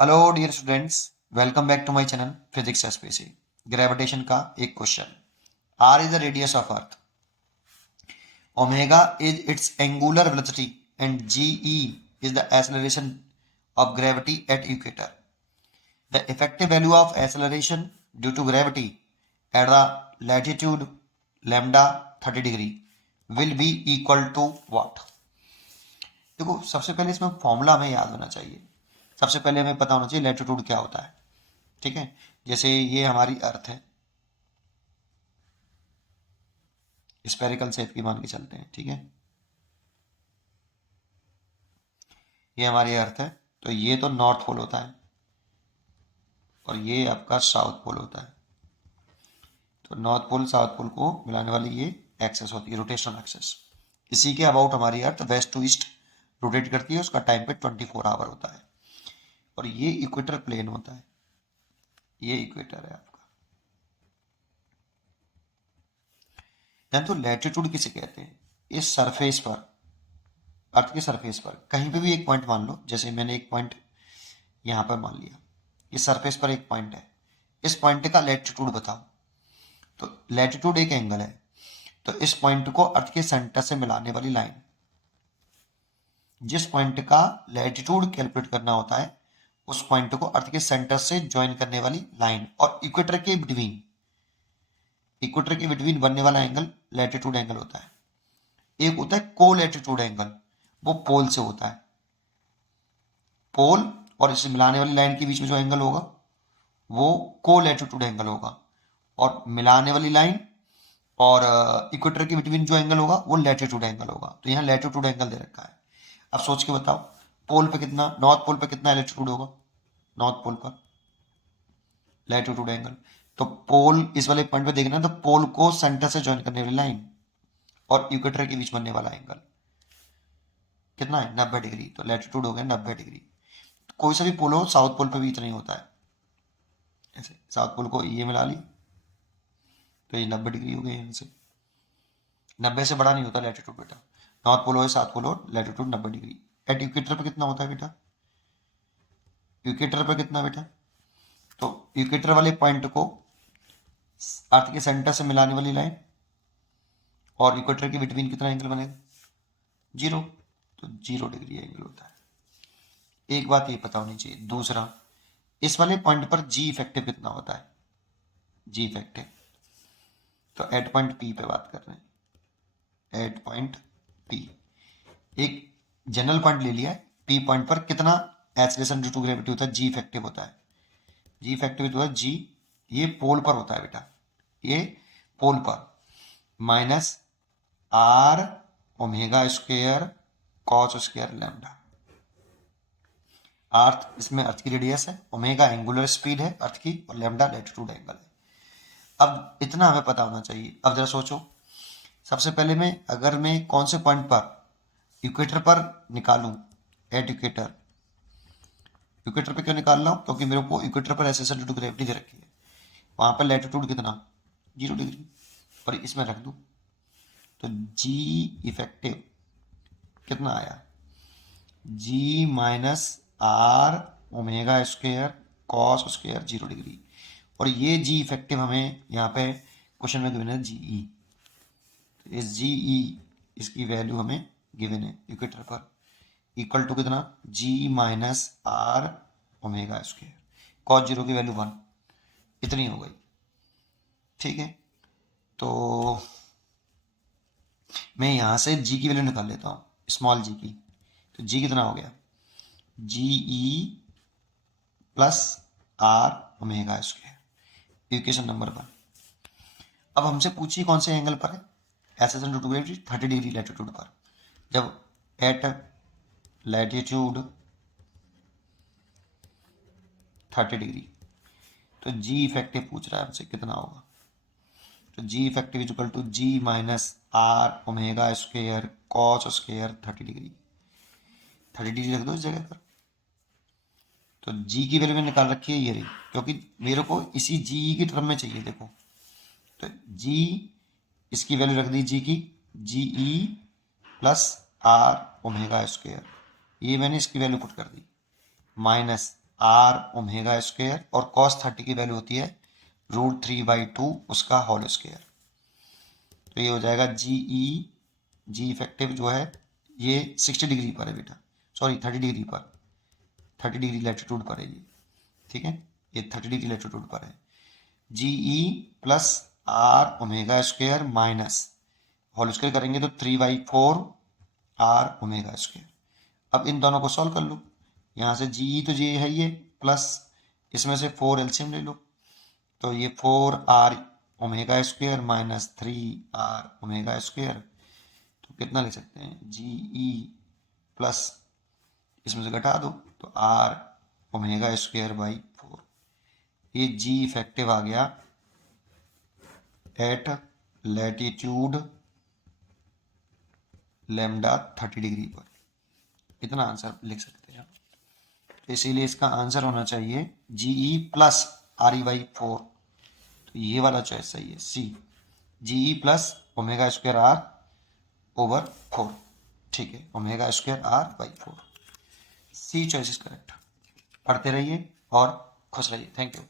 Hello dear students, welcome back to my channel physics SPC. Gravitation का एक question. R is the radius of earth, omega is its angular velocity and g e is the acceleration of gravity at equator. The effective value of acceleration due to gravity at the latitude lambda 30 degree will be equal to what? देखो, सबसे पहले इसमें formula हमें याद होना चाहिए। सबसे पहले हमें पता होना चाहिए लैटिट्यूड क्या होता है। ठीक है, जैसे ये हमारी अर्थ है, स्पेरिकल शेप की मान के चलते हैं। ठीक है, ये हमारी अर्थ है, तो ये तो नॉर्थ पोल होता है और ये आपका साउथ पोल होता है। तो नॉर्थ पोल साउथ पोल को मिलाने वाली ये एक्सेस होती है, रोटेशनल एक्सेस। इसी के अबाउट हमारी अर्थ वेस्ट टू ईस्ट रोटेट करती है। उसका टाइम पे 24 आवर होता है और ये इक्वेटर प्लेन होता है। ये इक्वेटर है आपका। जान तो लैटिट्यूड किसे कहते हैं? इस सरफेस पर, अर्थ के सरफेस पर कहीं पे भी एक पॉइंट मान लो। जैसे मैंने एक पॉइंट यहाँ पर मान लिया, ये सरफेस पर एक पॉइंट है। इस पॉइंट का लैटिट्यूड बताओ। तो लैटिट्यूड एक एंगल है, तो इस पॉइंट को अर्थ के सेंटर से मिलाने वाली लाइन, जिस पॉइंट का लैटिट्यूड कैलकुलेट करना होता है उस पॉइंट को अर्थ के सेंटर से ज्वाइन करने वाली लाइन, और इक्वेटर के बिटवीन बनने वाला एंगल लैटिट्यूड एंगल होता है। एक होता है को लैटिट्यूड एंगल, वो पोल से होता है। पोल और इसे मिलाने वाली लाइन के बीच में जो एंगल होगा वो को लैटिट्यूड एंगल होगा, और मिलाने वाली लाइन और इक्वेटर के बिटवीन जो एंगल होगा वो लैटिट्यूड एंगल होगा। तो यहाँ लैटिट्यूड एंगल दे रखा है। अब सोच के बताओ, पोल पे कितना, नॉर्थ पोल पे कितना लैटिट्यूड होगा? नॉर्थ पोल पर लैटिट्यूड एंगल। तो पोल इस वाले पॉइंट पे देखना, तो पोल को सेंटर से ज्वाइन करने वाली लाइन और इक्वेटर के बीच बनने वाला एंगल कितना है? 90 डिग्री। तो लैटिट्यूड हो गया 90 डिग्री। तो कोई सा भी पोल हो, साउथ पोल पे भी इतना ही होता है। ऐसे साउथ पोल को ये मिला ली तो ये 90 डिग्री हो गई। यहाँ से 90 से बड़ा नहीं होता लैटिट्यूड बेटा। नॉर्थ पोल हो, साउथ पोल हो, लैटिट्यूड 90 डिग्री। एट इक्वेटर पे कितना होता है बेटा? इक्वेटर पे कितना बेटा? तो इक्वेटर वाले पॉइंट को अर्थ के सेंटर से मिलाने वाली लाइन और इक्वेटर के बिटवीन कितना एंगल बनेगा? 0। तो 0 डिग्री एंगल होता है। एक बात ये पता होनी चाहिए। दूसरा, इस वाले पॉइंट पर जी इफेक्टिव कितना होता है? जी इफेक्टिव, तो एट पॉइंट पी पे बात कर रहे हैं। एट पॉइंट पी एक जनरल पॉइंट ले लिया है। पी पॉइंट पर कितना एक्सेलरेशन ड्यू टू ग्रेविटी होता है? जी इफेक्टिव होता है। जी इफेक्टिव होता है जी, ये पोल पर होता है बेटा, ये पोल पर minus R omega square cos square lambda. Earth, इसमें अर्थ की रेडियस है, ओमेगा एंगुलर स्पीड है अर्थ की, और लैम्डा लैटिट्यूड एंगल है। अब इतना हमें पता होना चाहिए। अब जरा सोचो, सबसे पहले मैं अगर मैं कौन से पॉइंट पर इक्वेटर पर निकालूं, एट इक्वेटर। इक्वेटर पे क्यों निकाल रहा हूं? क्योंकि मेरे को इक्वेटर पर ऐसे ड्यू टू ग्रेविटी दे रखी है। वहां पर लैटिट्यूड कितना? 0 डिग्री। और इसमें रख दूं तो जी इफेक्टिव कितना आया? G minus R omega square cos square 0 degree. और ये जी इफेक्टिव हमें यहाँ पे क्वेश्चन में गिवन है जीई। तो इस जीई, इसकी वैल्यू हमें गिवन है इक्वेटर पर, इक्वल टू कितना? G minus R omega square. Cos 0 की वैल्यू 1, इतनी हो गई। ठीक है, तो मैं यहाँ से जी की वैल्यू निकाल लेता हूँ, स्मॉल जी की। तो जी कितना हो गया? G e plus R omega square, equation number 1। अब हमसे पूछिए कौन से एंगल पर है? एसेसन टू ग्रेविटी 30 डिग्री लैटिट्यूड पर। जब एट लैटिट्यूड 30 डिग्री, तो जी इफेक्टिव पूछ रहा है हमसे कितना होगा। तो g effective is equal to g minus R omega square cos square 30 degree. 30 degree रख दो इस जगह पर। तो जी की वैल्यू मैंने निकाल रखी है ये रही, क्योंकि मेरे को इसी जी की टर्म में चाहिए। देखो, तो जी, इसकी वैल्यू रख दी जी की, जी e plus R omega square, ये मैंने इसकी वैल्यू पुट कर दी, माइनस आर ओमेगा स्क्वायर और कॉस 30 की वैल्यू होती है √3/2 उसका होल स्क्वायर। तो ये हो जाएगा जी इफेक्टिव जो है ये 60 डिग्री पर है बेटा, सॉरी 30 डिग्री पर, 30 डिग्री लैटिट्यूड पर है ये, ठीक है, ये 30 डिग्री लैटिट्यूड पर है। G e plus R omega square minus whole square करेंगे तो 3/4 आर ओमेगा स्क्वायर। अब इन दोनों को सॉल्व कर लो, यहाँ से जीई तो ये है ये प्लस इसमें से 4 एलसीएम ले लो, तो ये 4 R omega square minus 3 R omega square, तो कितना लिख सकते हैं जीई प्लस इसमें से घटा दो तो आर ओमेगा स्क्वायर बाई 4। ये जी इफेक्टिव आ गया एट लैटिट्यूड लैम्डा 30 डिग्री पर, इतना आंसर लिख सकते हैं। तो इसीलिए इसका आंसर होना चाहिए जीई प्लस RE/4, तो ये वाला चॉइस सही है C, g e plus omega square R over 4, ठीक है, omega square R/4, C choice is correct. पढ़ते रहिए और खुश रहिए, थैंक यू।